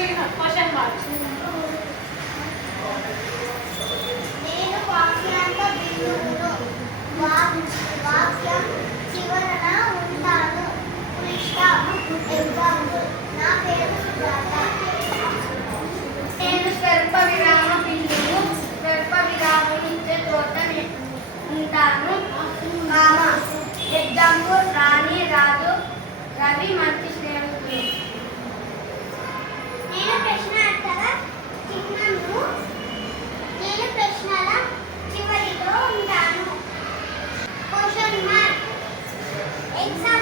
చిహ్నం question mark నేను వాక్యాంత బిందువును వాక్యం చివరన ఉంటాను. ఎగ్జాంపుల్. నా పేరు సుజాత. నేను స్వల్ప విరామ బిందువు స్వల్ప విరామం ఇచ్చే చోట నే- ఉంటాను. కామ ఎగ్జాంపుల్ రాణి మంచి exam.